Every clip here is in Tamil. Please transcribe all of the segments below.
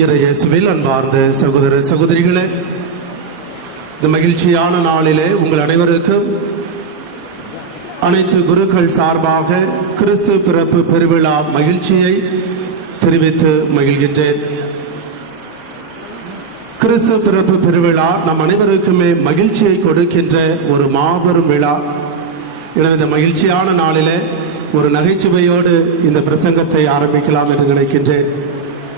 இயேசுவில் அன்பார்ந்த சகோதர சகோதரிகளே, இந்த மகிழ்ச்சியான நாளிலே உங்கள் அனைவருக்கும் அனைத்து குருக்கள் சார்பாக கிறிஸ்து பிறப்பு பெருவிழா மகிழ்ச்சியை தெரிவித்து மகிழ்கின்றேன். கிறிஸ்து பிறப்பு பெருவிழா நம் அனைவருக்குமே மகிழ்ச்சியை கொடுக்கின்ற ஒரு மாபெரும் விழா. எனவே இந்த மகிழ்ச்சியான நாளிலே ஒரு நகைச்சுவையோடு இந்த பிரசங்கத்தை ஆரம்பிக்கலாம் என்று நினைக்கின்றேன்.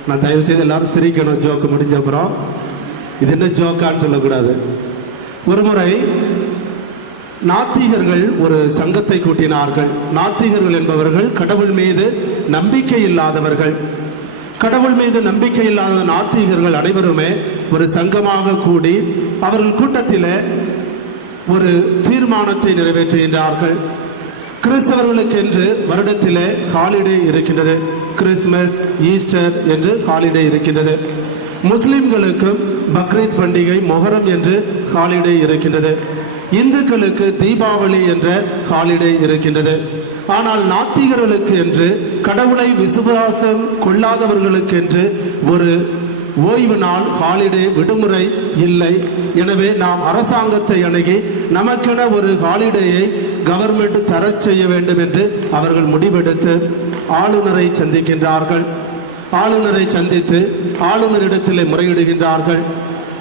நான் தயவு செய்து எல்லாரும் சிரிக்கணும். ஜோக்கு முடிஞ்ச அப்புறம் இது என்ன ஜோக்கான்னு சொல்லக்கூடாது. ஒரு முறை நாத்திகர்கள் ஒரு சங்கத்தை கூட்டினார்கள். நாத்திகர்கள் என்பவர்கள் கடவுள் மீது நம்பிக்கை இல்லாதவர்கள். கடவுள் மீது நம்பிக்கை இல்லாத நாத்திகர்கள் அனைவருமே ஒரு சங்கமாக கூடி அவர்கள் கூட்டத்தில் ஒரு தீர்மானத்தை நிறைவேற்றுகின்றார்கள். கிறிஸ்தவர்களுக்கு என்று வருடத்திலே ஹாலிடே இருக்கின்றது. கிறிஸ்மஸ், ஈஸ்டர் என்று ஹாலிடே இருக்கின்றது. முஸ்லிம்களுக்கும் பக்ரீத் பண்டிகை, மொஹரம் என்று ஹாலிடே இருக்கின்றது. இந்துக்களுக்கு தீபாவளி என்ற ஹாலிடே இருக்கின்றது. ஆனால் நாத்திகர்களுக்கு என்று, கடவுளை விசுவாசம் கொள்ளாதவர்களுக்கு என்று ஒரு ஓய்வு நாள், ஹாலிடே, விடுமுறை இல்லை. எனவே நாம் அரசாங்கத்தை அணுகி நமக்கென ஒரு ஹாலிடேயை கவர்மெண்ட் தர செய்ய வேண்டும் என்று அவர்கள் முடிவெடுத்து ஆளுநரை சந்திக்கின்றார்கள். ஆளுநரை சந்தித்து ஆளுநரிடத்தில் முறையிடுகின்றார்கள்.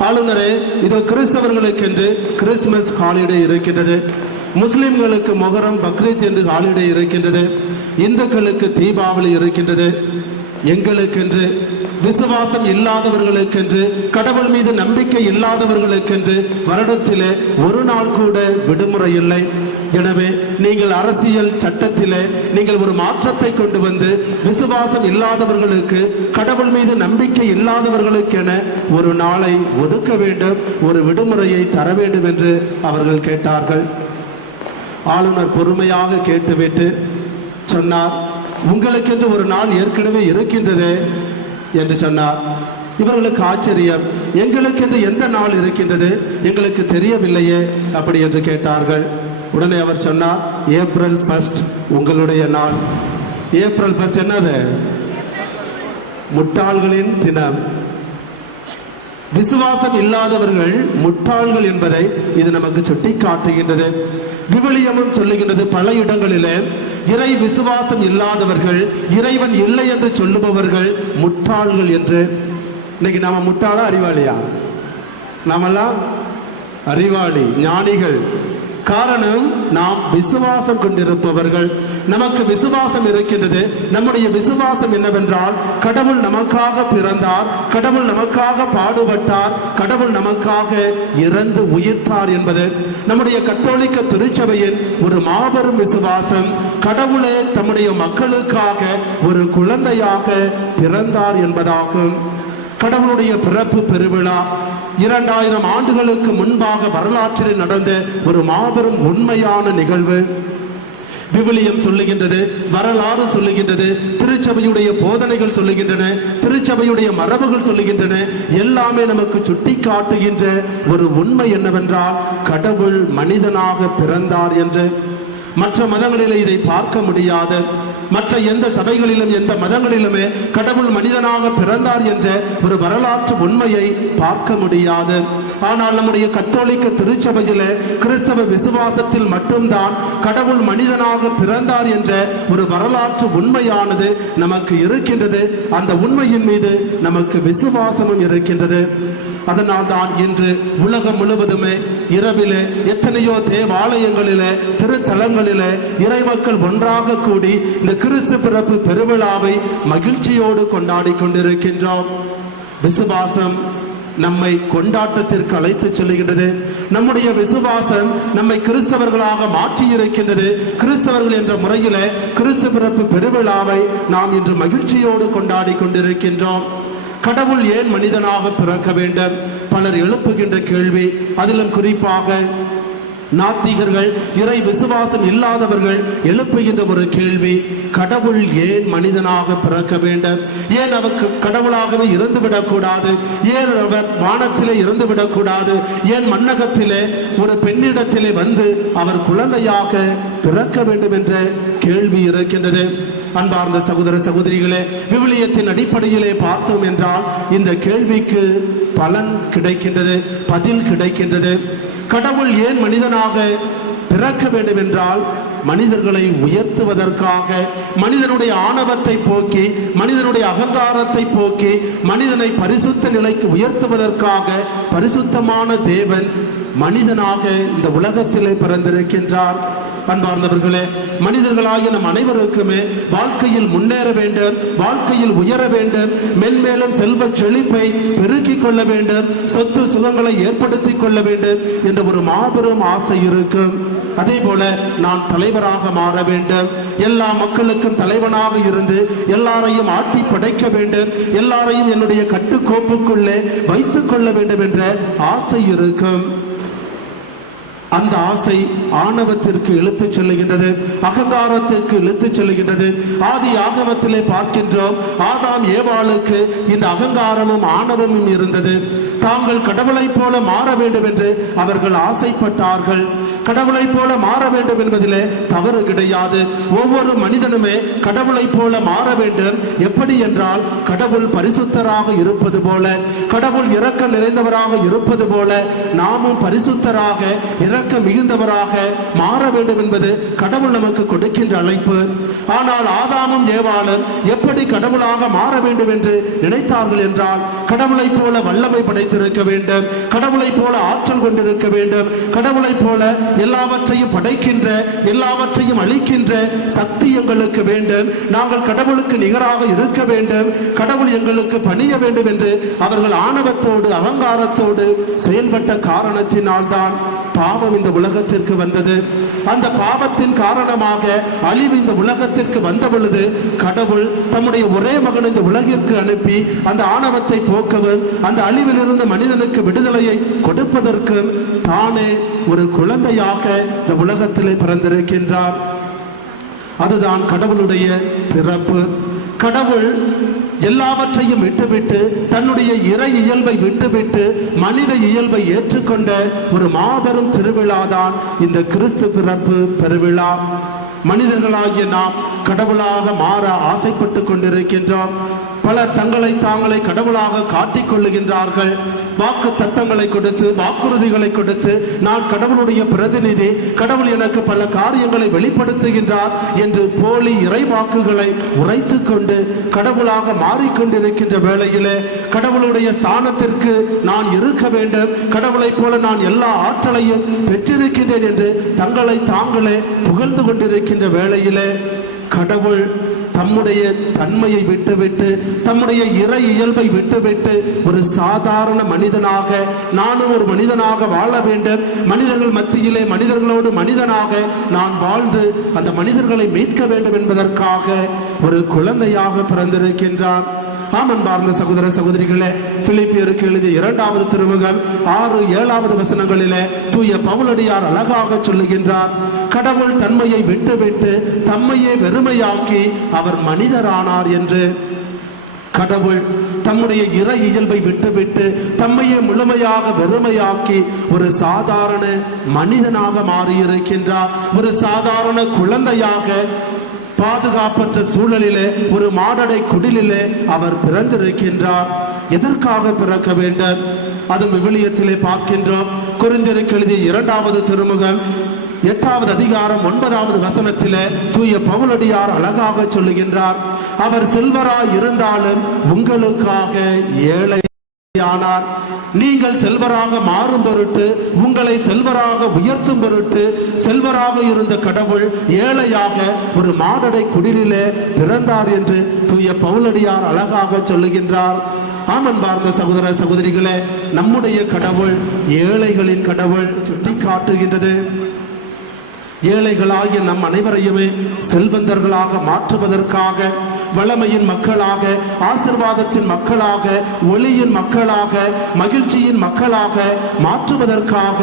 ஆளுநரே, இதோ கிறிஸ்தவர்களுக்கென்று கிறிஸ்துமஸ் ஹாலிடே இருக்கின்றது, முஸ்லிம்களுக்கு மொஹரம், பக்ரீத் என்று ஹாலிடே இருக்கின்றது, இந்துக்களுக்கு தீபாவளி இருக்கின்றது, எங்களுக்கென்று, விசுவாசம் இல்லாதவர்களுக்கென்று, கடவுள் மீது நம்பிக்கை இல்லாதவர்களுக்கென்று வருடத்திலே ஒரு நாள் கூட விடுமுறை இல்லை. எனவே நீங்கள் அரசியல் சட்டத்திலே நீங்கள் ஒரு மாற்றத்தை கொண்டு வந்து விசுவாசம் இல்லாதவர்களுக்கு, கடவுள் மீது நம்பிக்கை இல்லாதவர்களுக்கென ஒரு நாளை ஒதுக்க வேண்டும், ஒரு விடுமுறையை தர வேண்டும் என்று அவர்கள் கேட்டார்கள். ஆளுநர் பொறுமையாக கேட்டுவிட்டு சொன்னார், உங்களுக்கென்று ஒரு நாள் ஏற்கனவே இருக்கின்றது என்று சொன்னார். இவர்களுக்கு ஆச்சரியம். எங்களுக்கென்று எந்த நாள் இருக்கின்றது, எங்களுக்கு தெரியவில்லையே அப்படி என்று கேட்டார்கள். உடனே அவர் சொன்னார், ஏப்ரல் 1 உங்களுடைய நாள். ஏப்ரல் 1 என்னது? முட்டாள்களின் தினம். விசுவாசம் இல்லாதவர்கள் முட்டாள்கள் என்பதை இது நமக்கு சுட்டி காட்டுகின்றது. விவிலியமும் சொல்லுகின்றது பல இடங்களிலே, இறை விசுவாசம் இல்லாதவர்கள், இறைவன் இல்லை என்று சொல்லுபவர்கள் முட்டாள்கள் என்று. இன்னைக்கு நாம முட்டாளா அறிவாளியா? நாமெல்லாம் அறிவாளி, ஞானிகள். காரணம், நாம் விசுவாசம் கொண்டிருப்பவர்கள். நமக்கு விசுவாசம் இருக்கின்றது. நம்முடைய விசுவாசம் என்னவென்றால், கடவுள் நமக்காக பிறந்தார், கடவுள் நமக்காக பாடுபட்டார், கடவுள் நமக்காக இறந்து உயிர்த்தார் என்பது நம்முடைய கத்தோலிக்க திருச்சபையின் ஒரு மாபெரும் விசுவாசம். கடவுளே தம்முடைய மக்களுக்காக ஒரு குழந்தையாக பிறந்தார் என்பதாகும். கடவுளுடைய பிறப்பு பெருவிழா 2000 ஆண்டுகளுக்கு முன்பாக வரலாற்றில் நடந்த ஒரு மாபெரும் உண்மையான நிகழ்வு. விவிலியம் சொல்லுகின்றது, வரலாறு சொல்லுகின்றது, திருச்சபையுடைய போதனைகள் சொல்லுகின்றன, திருச்சபையுடைய மரபுகள் சொல்லுகின்றன. எல்லாமே நமக்கு சுட்டி காட்டுகின்ற ஒரு உண்மை என்னவென்றால், கடவுள் மனிதனாக பிறந்தார் என்று. மற்ற மதங்களிலே இதை பார்க்க முடியாது. மற்ற எந்த சபைகளிலும் எந்த மதங்களிலுமே கடவுள் மனிதனாக பிறந்தார் என்ற ஒரு வரலாற்று உண்மையை பார்க்க முடியாது. ஆனால் நம்முடைய கத்தோலிக்க திருச்சபையிலே, கிறிஸ்தவ விசுவாசத்தில் மட்டும்தான் கடவுள் மனிதனாக பிறந்தார் என்ற ஒரு வரலாற்று உண்மையானது நமக்கு இருக்கின்றது. அந்த உண்மையின் மீது நமக்கு விசுவாசமும் இருக்கின்றது. அதனால் தான் இன்று உலகம் முழுவதுமே இரவிலே எத்தனையோ தேவாலயங்களிலே, திருத்தலங்களிலே இறைமக்கள் ஒன்றாக கூடி இந்த கிறிஸ்து பிறப்பு பெருவிழாவை மகிழ்ச்சியோடு கொண்டாடி கொண்டிருக்கின்றோம். விசுவாசம் நம்மை கொண்டாட்டத்திற்கு அழைத்து செல்லுகின்றது. நம்முடைய விசுவாசம் நம்மை கிறிஸ்தவர்களாக மாற்றி இருக்கின்றது. கிறிஸ்தவர்கள் என்ற முறையிலே கிறிஸ்து பிறப்பு பெருவிழாவை நாம் இன்று மகிழ்ச்சியோடு கொண்டாடி கொண்டிருக்கின்றோம். கடவுள் ஏன் மனிதனாக பிறக்க வேண்டும்? பலர் எழுப்புகின்ற கேள்வி. அதிலும் குறிப்பாக நாத்திகர்கள், இறை விசுவாசம் இல்லாதவர்கள் எழுப்புகின்ற ஒரு கேள்வி, கடவுள் ஏன் மனிதனாக பிறக்க வேண்டும்? ஏன் அவர் கடவுளாகவே இருந்துவிடக்கூடாது? ஏன் அவர் வானத்திலே இருந்துவிடக்கூடாது? ஏன் மன்னகத்திலே ஒரு பெண்ணிடத்திலே வந்து அவர் குழந்தையாக பிறக்க வேண்டும் என்ற கேள்வி இருக்கின்றது. அன்பார்ந்த சகோதர சகோதரிகளே, விவிலியத்தின் அடிப்படையிலே பார்த்தோம் என்றால் இந்த கேள்விக்கு பலன் கிடைக்கின்றது, பதில் கிடைக்கின்றது. கடவுள் ஏன் மனிதனாக பிறக்க வேண்டும் என்றால் மனிதர்களை உயர்த்துவதற்காக, மனிதனுடைய ஆணவத்தை போக்கி, மனிதனுடைய அகங்காரத்தை போக்கி, மனிதனை பரிசுத்த நிலைக்கு உயர்த்துவதற்காக பரிசுத்தமான தேவன் மனிதனாக இந்த உலகத்திலே பிறந்திருக்கின்றார். அன்பார்ந்தவர்களே, மனிதர்களாகிய நம் அனைவருக்குமே வாழ்க்கையில் முன்னேற வேண்டும், வாழ்க்கையில் உயர வேண்டும், மென்மேலும் செல்வ செழிப்பை பெருக்கிக் கொள்ள வேண்டும், சொத்து சுகங்களை ஏற்படுத்திக் கொள்ள வேண்டும் என்ற ஒரு மாபெரும் ஆசை இருக்கும். அதே போல நான் தலைவராக மாற வேண்டும், எல்லா மக்களுக்கும் தலைவனாக இருந்து எல்லாரையும் ஆட்டி படைக்க வேண்டும், எல்லாரையும் என்னுடைய கட்டுக்கோப்புக்குள்ளே வைத்துக் கொள்ள வேண்டும் என்ற ஆசை இருக்கும். அந்த ஆசை ஆணவத்திற்கு இழுத்துச் செல்லுகின்றது, அகங்காரத்திற்கு இழுத்துச் செல்லுகின்றது. ஆதி ஆகமத்திலே பார்க்கின்றோம், ஆதாம் ஏவாளுக்கு இந்த அகங்காரமும் ஆணவமும் இருந்தது. தாங்கள் கடவுளை போல மாற வேண்டும் என்று அவர்கள் ஆசைப்பட்டார்கள். கடவுளை போல மாற வேண்டும் என்பதிலே தவறு கிடையாது. ஒவ்வொரு மனிதனுமே கடவுளை போல மாற வேண்டும். எப்படி என்றால், கடவுள் பரிசுத்தராக இருப்பது போல, கடவுள் இரக்க நிறைந்தவராக இருப்பது போல நாமும் பரிசுத்தராக இரக்க மிகுந்தவராக மாற வேண்டும் என்பது கடவுள் நமக்கு கொடுக்கின்ற அழைப்பு. ஆனால் ஆதாமும் ஏவாளும் எப்படி கடவுளாக மாற வேண்டும் என்று நினைத்தார்கள் என்றால், கடவுளை போல வல்லமை படைத்திருக்க வேண்டும், கடவுளை போல ஆற்றல் கொண்டிருக்க வேண்டும், கடவுளை போல எல்லாவற்றையும் படைக்கின்ற, எல்லாவற்றையும் அளிக்கின்ற சக்தி எங்களுக்கு வேண்டும், நாங்கள் கடவுளுக்கு நிகராக இருக்க வேண்டும், கடவுள் எங்களுக்கு பணிய வேண்டும் என்று அவர்கள் ஆணவத்தோடு அகங்காரத்தோடு செயல்பட்ட காரணத்தினால்தான் பாவம் இந்த உலகத்திற்கு வந்தது. அந்த பாவத்தின் காரணமாக அழிவு இந்த உலகத்திற்கு வந்த பொழுது கடவுள் தம்முடைய ஒரே மகன் இந்த உலகிற்கு அனுப்பி அந்த ஆணவத்தை போக்கவும், அந்த அழிவிலிருந்து மனிதனுக்கு விடுதலையை கொடுப்பதற்கு தானே ஒரு குழந்தையாக இந்த உலகத்திலே பிறந்திருக்கின்றார். அதுதான் கடவுளுடைய பிறப்பு. கடவுள் எல்லாவற்றையும் விட்டுவிட்டு, தன்னுடைய இறை இயல்பை விட்டுவிட்டு மனித இயல்பை ஏற்றுக்கொண்ட ஒரு மாபெரும் திருவிழாதான் இந்த கிறிஸ்து பிறப்பு பெருவிழா. மனிதர்களாகிய நாம் கடவுளாக மாற ஆசைப்பட்டு கொண்டிருக்கின்றோம். பலர் தங்களை தாங்களை கடவுளாக காட்டிக் கொள்ளுகின்றார்கள். வாக்கு தத்தங்களை கொடுத்து, வாக்குறுதிகளை கொடுத்து, நான் கடவுளுடைய பிரதிநிதி, கடவுள் எனக்கு பல காரியங்களை வெளிப்படுத்துகின்றார் என்று போலி இறை வாக்குகளை உரைத்து கொண்டு கடவுளாக மாறிக்கொண்டிருக்கின்ற வேளையிலே கடவுளுடைய ஸ்தானத்திற்கு நான் இருக்க வேண்டும், கடவுளை போல நான் எல்லா ஆற்றலையும் பெற்றிருக்கின்றேன் என்று தங்களை தாங்களே புகழ்ந்து கொண்டிருக்கின்ற வேளையிலே கடவுள் தம்முடைய தன்மையை விட்டுவிட்டு, தம்முடைய இறை இயல்பை விட்டுவிட்டு ஒரு சாதாரண மனிதனாக, நானும் ஒரு மனிதனாக வாழ வேண்டும், மனிதர்கள் மத்தியிலே மனிதர்களோடு மனிதனாக நான் வாழ்ந்து அந்த மனிதர்களை மீட்க வேண்டும் என்பதற்காக ஒரு குழந்தையாக பிறந்திருக்கின்றார். அன்பார்ந்த சகோதர சகோதரிகளே, பிலிப்பியருக்கு எழுதிய 2வது திருமுகம் 6-7 வசனங்களிலே தூய பவுலடியார் அழகாக சொல்லுகின்றார், கடவுள் தன்மையை விட்டுவிட்டு தம்மையே வெறுமையாக்கி அவர் மனிதரானார் என்று. கடவுள் தம்முடைய இறை இயல்பை விட்டுவிட்டு தம்மையே முழுமையாக வெறுமையாக்கி ஒரு சாதாரண மனிதனாக மாறியிருக்கின்றார். ஒரு சாதாரண குழந்தையாக பாதுகாப்பற்ற சூழலிலே ஒரு மாடடை குடிலிலே அவர் பிறந்திருக்கின்றார். எதற்காக பிறக்க வேண்டும்? அது விவிலியத்திலே பார்க்கின்றோம். கொரிந்தியருக்கு எழுதிய 2வது திருமுகம் 8வது அதிகாரம் 9வது வசனத்திலே தூய பவுலடியார் அழகாக சொல்லுகின்றார், அவர் செல்வராய் இருந்தாலும் உங்களுக்காக ஏழையானார். நீங்கள் செல்வராக மாறும் பொருட்டு, உங்களை செல்வராக உயர்த்தும் பொருட்டு செல்வராக இருந்த கடவுள் ஏழையாக ஒரு மாடடை குடிலிலே பிறந்தார் என்று தூய பவுலடியார் அழகாக சொல்லுகின்றார். அன்பார்ந்த சகோதர சகோதரிகளே, நம்முடைய கடவுள் ஏழைகளின் கடவுள் சுட்டி காட்டுகின்றது. ஏழைகளாகிய நம் அனைவரையுமே செல்வந்தர்களாக மாற்றுவதற்காக, வளமையின் மக்களாக, ஆசீர்வாதத்தின் மக்களாக, ஒளியின் மக்களாக, மகிழ்ச்சியின் மக்களாக மாற்றுவதற்காக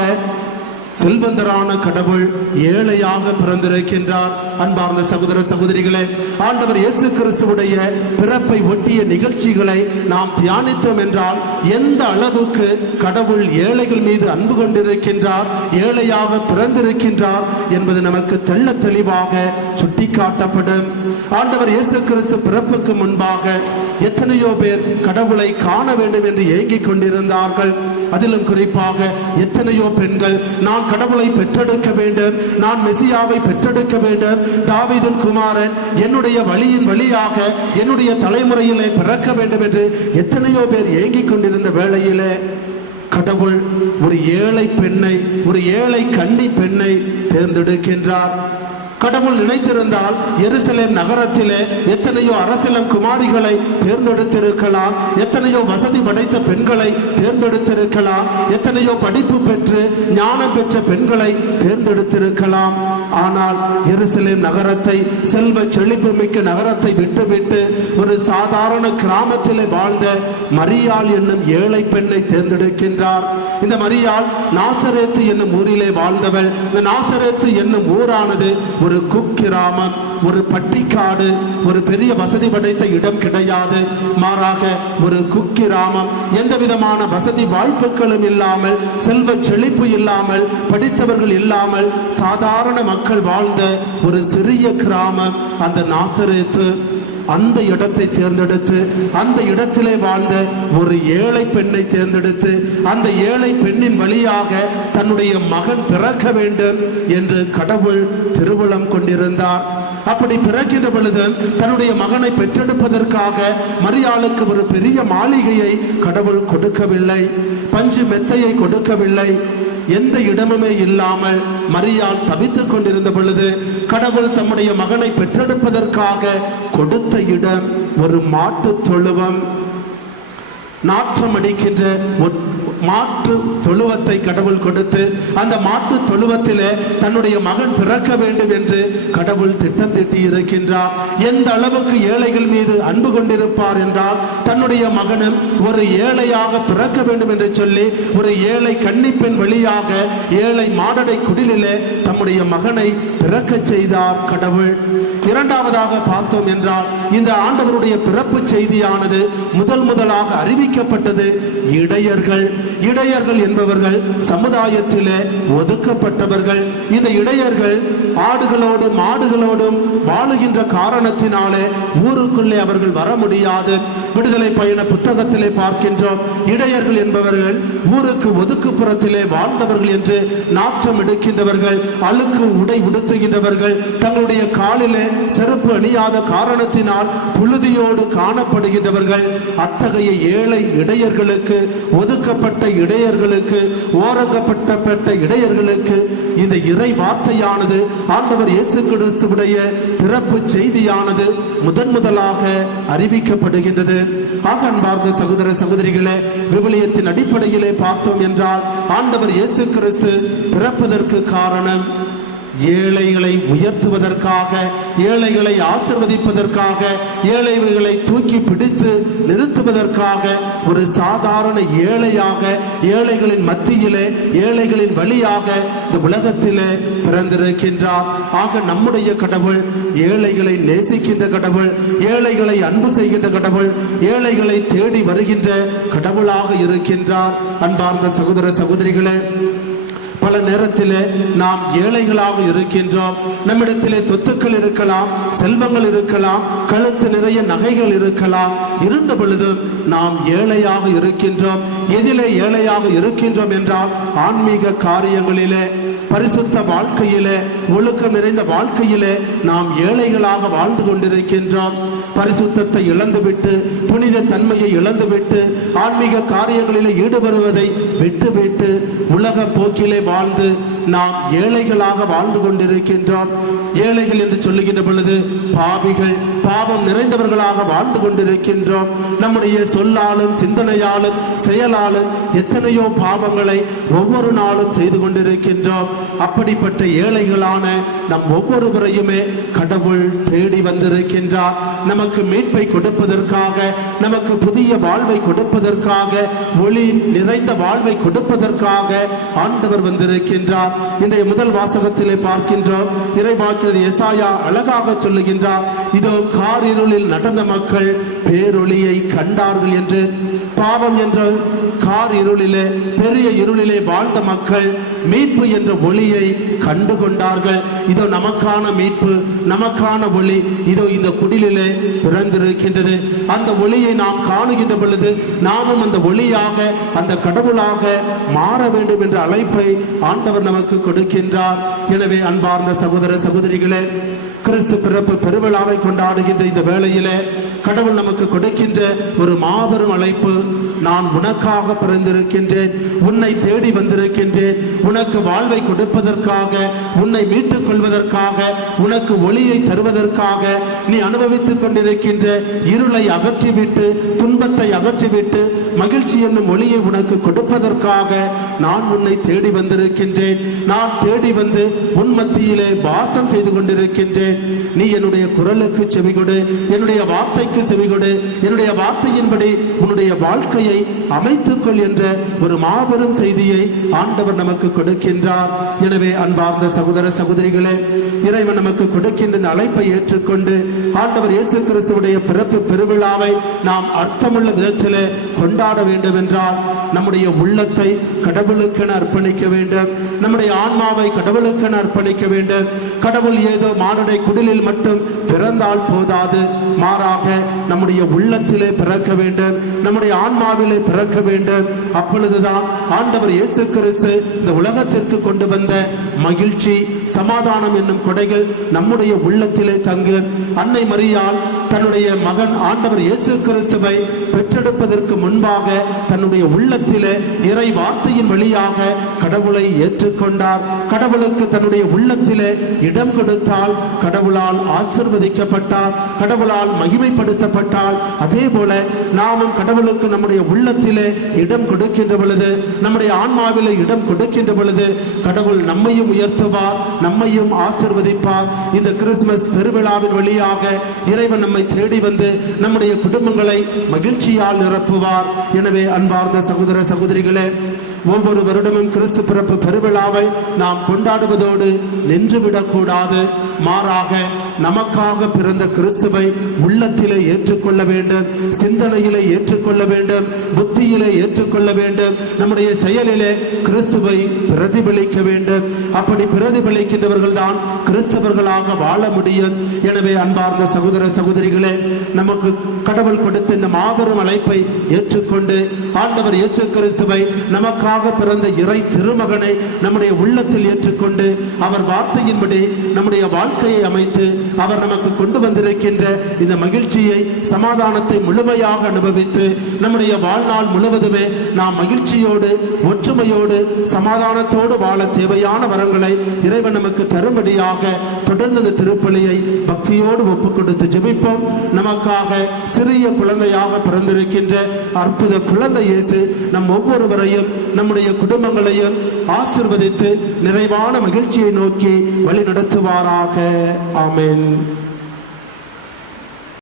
செல்வந்தரான கடவுள் ஏழையாக பிறந்திருக்கின்றார். அன்பார்ந்த சகோதர சகோதரிகளே, ஆண்டவர் இயேசு கிறிஸ்துவுடைய பிறப்பை ஒட்டிய நிகழ்ச்சிகளை நாம் தியானித்தோம் என்றால் எந்த அளவுக்கு கடவுள் ஏழைகள் மீது அன்பு கொண்டிருக்கின்றார், ஏழையாக பிறந்திருக்கின்றார் என்பது நமக்கு தெள்ள தெளிவாக சுட்டிக்காட்டப்படும். ஆண்டவர் இயேசு கிறிஸ்து பிறப்புக்கு முன்பாக எத்தனையோ பேர் கடவுளை காண வேண்டும் என்று ஏங்கிக் கொண்டிருந்தார்கள். அதிலும் குறிப்பாக எத்தனையோ பெண்கள் நான் கடவுளை பெற்றெடுக்க வேண்டும், நான் மெசியாவை பெற்றெடுக்க வேண்டும், தாவீதின் குமாரன் என்னுடைய வழியின் வழியாக என்னுடைய தலைமுறையிலே பிறக்க வேண்டும் என்று எத்தனையோ பேர் ஏங்கிக் கொண்டிருந்த வேளையிலே கடவுள் ஒரு ஏழை பெண்ணை, ஒரு ஏழை கன்னி பெண்ணை தேர்ந்தெடுக்கின்றார். கடவுள் நினைத்திருந்தால் எருசலேம் நகரத்திலே எத்தனையோ அரசியலம் குமாரிகளை தேர்ந்தெடுத்திருக்கலாம், எத்தனையோ வசதி படைத்த பெண்களை தேர்ந்தெடுத்திருக்கலாம், எத்தனையோ படிப்பு பெற்று ஞானம் பெற்ற பெண்களை தேர்ந்தெடுத்திருக்கலாம். ஆனால் எருசலேம் நகரத்தை, செல்வ செழிப்பு மிக்க நகரத்தை விட்டுவிட்டு ஒரு சாதாரண கிராமத்திலே வாழ்ந்த மரியாள் என்னும் ஏழை பெண்ணை தேர்ந்தெடுக்கின்றார். இந்த மரியாள் நாசரேத்து என்னும் ஊரிலே வாழ்ந்தவள். இந்த நாசரேத்து என்னும் ஊரானது ஒரு குக்கிராமம், ஒரு பட்டிக்காடு, ஒரு பெரிய வசதி படைத்த இடம் கிடையாது. மாறாக ஒரு குக்கிராமம், எந்த விதமான வசதி வாய்ப்புகளும் இல்லாமல், செல்வ செழிப்பு இல்லாமல், படித்தவர்கள் இல்லாமல் சாதாரண மக்கள் வாழ்ந்த ஒரு சிறிய கிராமம் அந்த நாசரேத்து. அந்த இடத்தை தேர்ந்தெடுத்து அந்த இடத்திலே வாழ்ந்த ஒரு ஏழை பெண்ணை தேர்ந்தெடுத்து அந்த ஏழை பெண்ணின் வழியாக தன்னுடைய மகன் பிறக்க வேண்டும் என்று கடவுள் திருவுளம் கொண்டிருந்தார். அப்படி பிறக்கின்ற பொழுது தன்னுடைய மகனை பெற்றெடுப்பதற்காக மரியாளுக்கு ஒரு பெரிய மாளிகையை கடவுள் கொடுக்கவில்லை, பஞ்சு மெத்தையை கொடுக்கவில்லை. எந்த இடமுமே இல்லாமல் மரியாள் தவித்துக் கொண்டிருந்த பொழுது கடவுள் தம்முடைய மகனை பெற்றெடுப்பதற்காக கொடுத்த இடம் ஒரு மாட்டு தொழுவம். நாற்றம் அடிக்கின்ற மாட்டு தொழுவத்தை கடவுள் கொடுத்து அந்த மாட்டு தொழுவத்திலே தன்னுடைய மகன் பிறக்க வேண்டும் என்று கடவுள் திட்டம் தீட்டி இருக்கின்றார். எந்த அளவுக்கு ஏழைகள் மீது அன்பு கொண்டிருப்பார் என்றால் தன்னுடைய மகனும் ஒரு ஏழையாக பிறக்க வேண்டும் என்று சொல்லி ஒரு ஏழை கன்னிப்பெண் வழியாக ஏழை மாடடை குடிலிலே தம்முடைய மகனை பிறக்க செய்தார் கடவுள். இரண்டாவதாக பார்த்தோம் என்றால் இந்த ஆண்டவருடைய பிறப்பு செய்தியானது முதலாக அறிவிக்கப்பட்டது இடையர்கள். இடையர்கள் என்பவர்கள் சமுதாயத்திலே ஒதுக்கப்பட்டவர்கள். இந்த இடையர்கள் ஆடுகளோடும் மாடுகளோடும் வாழுகின்ற காரணத்தினாலே ஊருக்குள்ளே அவர்கள் வர முடியாது. விடுதலை பயண புத்தகத்திலே பார்க்கின்றோம், இடையர்கள் என்பவர்கள் ஊருக்கு ஒதுக்குப்புறத்திலே வாழ்ந்தவர்கள் என்று நாற்றம் எடுக்கின்றவர்கள், அழுக்கு உடை உடுத்துகின்றவர்கள், தங்களுடைய காலிலே செருப்பு அணியாத காரணத்தினால் புழுதியோடு காணப்படுகின்றவர்கள். அத்தகைய ஏழை இடையர்களுக்கு, ஒதுக்கப்பட்ட இடையர்களுக்கு, ஓரங்கப்பட்ட இடையர்களுக்கு இந்த இறை வார்த்தையானது ஆண்டவர் இயேசு கிறிஸ்துவுடைய பிறப்பு செய்தியானது முதலாக அறிவிக்கப்படுகின்றது. ஆக அன்பார்ந்த சகோதர சகோதரிகளே, விவிலியத்தின் அடிப்படையிலே பார்த்தோம் என்றால் ஆண்டவர் இயேசு கிறிஸ்து பிறப்பதற்கு காரணம் ஏழைகளை உயர்த்துவதற்காக, ஏழைகளை ஆசீர்வதிப்பதற்காக, ஏழைகளை தூக்கி பிடித்து நிறுத்துவதற்காக ஒரு சாதாரண ஏழையாக ஏழைகளின் மத்தியிலே ஏழைகளின் வழியாக இந்த உலகத்திலே பிறந்திருக்கின்றார். ஆக நம்முடைய கடவுள் ஏழைகளை நேசிக்கின்ற கடவுள், ஏழைகளை அன்பு செய்கின்ற கடவுள், ஏழைகளை தேடி வருகின்ற கடவுளாக இருக்கின்றார். அன்பார்ந்த சகோதர சகோதரிகளே, பல நேரத்திலே நாம் ஏழைகளாக இருக்கின்றோம். நம்மிடத்திலே சொத்துக்கள் இருக்கலாம், செல்வங்கள் இருக்கலாம், கழுத்து நிறைய நகைகள் இருக்கலாம். இருந்த பொழுதும் நாம் ஏழையாக இருக்கின்றோம். எதிலே ஏழையாக இருக்கின்றோம் என்றால் ஆன்மீக காரியங்களிலே, பரிசுத்த வாழ்க்கையிலே, ஒழுக்கம் நிறைந்த வாழ்க்கையிலே நாம் ஏழைகளாக வாழ்ந்து கொண்டிருக்கின்றோம். பரிசுத்தத்தை இழந்துவிட்டு, புனித தன்மையை இழந்துவிட்டு, ஆன்மீக காரியங்களிலே ஈடுபடுவதை விட்டுவிட்டு உலக போக்கிலே வாழ்ந்து நாம் ஏழைகளாக வாழ்ந்து கொண்டிருக்கின்றோம். ஏழைகள் என்று சொல்லுகின்ற பொழுது பாவிகள், பாவம் நிறைந்தவர்களாக வாழ்ந்து கொண்டிருக்கின்றோம். நம்முடைய சொல்லாலும் சிந்தனையாலும் செயலாலும் எத்தனையோ பாவங்களை ஒவ்வொரு நாளும் செய்து கொண்டிருக்கின்றோம். அப்படிப்பட்ட ஏழைகளான நம் ஒவ்வொருவரையுமே கடவுள் தேடி வந்திருக்கின்றார். நமக்கு மீட்பை கொடுப்பதற்காக, நமக்கு புதிய வாழ்வை கொடுப்பதற்காக, ஒளி நிறைந்த வாழ்வை கொடுப்பதற்காக ஆண்டவர் வந்திருக்கின்றார். இன்றைய முதல் வாசகத்திலே பார்க்கின்றோம். இறைவாக்கினர் எசாயா அழகாக சொல்லுகின்றார், இதோ காரிருளில் நடந்த மக்கள் பேரொளியை கண்டார்கள் என்று. பாவம் என்ற கார் இருளிலே, பெரிய இருளிலே வாழ்ந்த மக்கள் மீட்பு என்ற ஒளியை கண்டு கொண்டார்கள். இதோ நமக்கான மீட்பு, நமக்கான ஒளி இதோ இந்த குடிலிலே பிறந்திருக்கின்றது. அந்த ஒளியை நாம் காணுகின்ற பொழுது நாமும் அந்த ஒளியாக, அந்த கடவுளாக மாற வேண்டும் என்ற அழைப்பை ஆண்டவர் நமக்கு கொடுக்கின்றார். எனவே அன்பார்ந்த சகோதர சகோதரிகளே, கிறிஸ்து பிறப்பு பெருவிழாவை கொண்டாடுகின்ற இந்த வேளையிலே கடவுள் நமக்கு கொடுக்கின்ற ஒரு மாபெரும் அழைப்பு, நான் உனக்காக பிறந்திருக்கின்றேன், உன்னை தேடி வந்திருக்கின்றேன், உனக்கு வாழ்வை கொடுப்பதற்காக, உன்னை மீட்டுக் கொள்வதற்காக, உனக்கு ஒளியை தருவதற்காக, நீ அனுபவித்துக் கொண்டிருக்கின்ற இருளை அகற்றிவிட்டு, துன்பத்தை அகற்றிவிட்டு மகிழ்ச்சி என்னும் ஒளியை உனக்கு கொடுப்பதற்காக நான் உன்னை தேடி வந்திருக்கின்றேன். நான் தேடி வந்து உன் மத்தியிலே வாசம் செய்து கொண்டிருக்கின்றேன். நீ என்னுடைய குரலுக்கு செவிகொடு, என்னுடைய வார்த்தைக்கு செவிகொடு, என்னுடைய வார்த்தையின்படி உன்னுடைய வாழ்க்கையை அமைத்துக்கொள் என்ற ஒரு மாபெரும் செய்தியை ஆண்டவர் நமக்கு கொடுக்கின்றார். எனவே அன்பார்ந்த சகோதர சகோதரிகளே, இறைவன் நமக்கு கொடுக்கின்ற இந்த அழைப்பை ஏற்றுக்கொண்டு ஆண்டவர் இயேசு கிறிஸ்துவுடைய பிறப்பு பெருவிழாவை நாம் அர்த்தமுள்ள விதத்திலே கொண்டாட வேண்டும் என்றால் நம்முடைய உள்ளத்தை கடவுளுக்கென அர்ப்பணிக்க வேண்டும். நம்முடைய ஆன்மாவை கடவுளுக்கென அர்ப்பணிக்க வேண்டும். கடவுள் ஏதோ மானுட குடிலில் மட்டும் பிறந்தால் போதாது, மாறாக நம்முடைய உள்ளத்திலே பிறக்க வேண்டும், நம்முடைய ஆன்மாவிலே பிறக்க வேண்டும். அப்பொழுதுதான் ஆண்டவர் இயேசு கிறிஸ்து இந்த உலகத்திற்கு கொண்டு வந்த மகிழ்ச்சி, சமாதானம் என்னும் கொடைகள் நம்முடைய உள்ளத்திலே தங்கு. அன்னை மரியாள் தன்னுடைய மகன் ஆண்டவர் இயேசு கிறிஸ்துவை பெற்றெடுப்பதற்கு முன்பாக தன்னுடைய உள்ளத்திலே இறை வார்த்தையின் வழியாக கடவுளை ஏற்றுக்கொண்டார். கடவுளுக்கு தன்னுடைய உள்ளத்திலே இடம் கொடுத்தால் கடவுளால் ஆசீர்வதிக்கப்பட்டார், கடவுளால் மகிமைப்படுத்தப்பட்டால். அதே போல நாமும் கடவுளுக்கு நம்முடைய உள்ளத்திலே இடம் கொடுக்கின்ற பொழுது, நம்முடைய ஆன்மாவிலே இடம் கொடுக்கின்ற பொழுது கடவுள் நம்மையும் உயர்த்துவார், நம்மையும் ஆசீர்வதிப்பார். இந்த கிறிஸ்துமஸ் பெருவிழாவின் வழியாக இறைவன் நம்மை தேடி வந்து நம்முடைய குடும்பங்களை மகிழ்ச்சியால் நிரப்புவார். எனவே அன்பார்ந்த சகோதர சகோதரிகளே, ஒவ்வொரு வருடமும் கிறிஸ்து பிறப்பு பெருவிழாவை நாம் கொண்டாடுவதோடு நின்றுவிடக்கூடாது. மாறாக நமக்காக பிறந்த கிறிஸ்துவை உள்ளத்திலே ஏற்றுக்கொள்ள வேண்டும், சிந்தனையிலே ஏற்றுக்கொள்ள வேண்டும், புத்தியிலே ஏற்றுக்கொள்ள வேண்டும், நம்முடைய செயலிலே கிறிஸ்துவை பிரதிபலிக்க வேண்டும். அப்படி பிரதிபலிக்கின்றவர்கள் தான் கிறிஸ்தவர்களாக வாழ முடியும். எனவே அன்பார்ந்த சகோதர சகோதரிகளே, நமக்கு கடவுள் கொடுத்த இந்த மாபெரும் அழைப்பை ஏற்றுக்கொண்டு ஆண்டவர் இயேசு கிறிஸ்துவை, நமக்காக பிறந்த இறை திருமகனை நம்முடைய உள்ளத்தில் ஏற்றுக்கொண்டு அவர் வார்த்தையின்படி நம்முடைய வாழ்க்கையை அமைத்து அவர் நமக்கு கொண்டு வந்திருக்கின்ற இந்த மகிழ்ச்சியை, சமாதானத்தை முழுமையாக அனுபவித்து நம்முடைய வாழ்நாள் முழுவதுமே நாம் மகிழ்ச்சியோடு, ஒற்றுமையோடு, சமாதானத்தோடு வாழ தேவையான வரங்களை இறைவன் நமக்கு தரும்படியாக தொடர்ந்து இந்த திருப்பலியை பக்தியோடு ஒப்புக் கொடுத்து ஜெபிப்போம். நமக்காக சிறிய குழந்தையாக பிறந்திருக்கின்ற அற்புத குழந்தை இயேசு நம் ஒவ்வொருவரையும், நம்முடைய குடும்பங்களையும் ஆசீர்வதித்து நிறைவான மகிழ்ச்சியை நோக்கி வழி நடத்துவாராக. ஆமென்.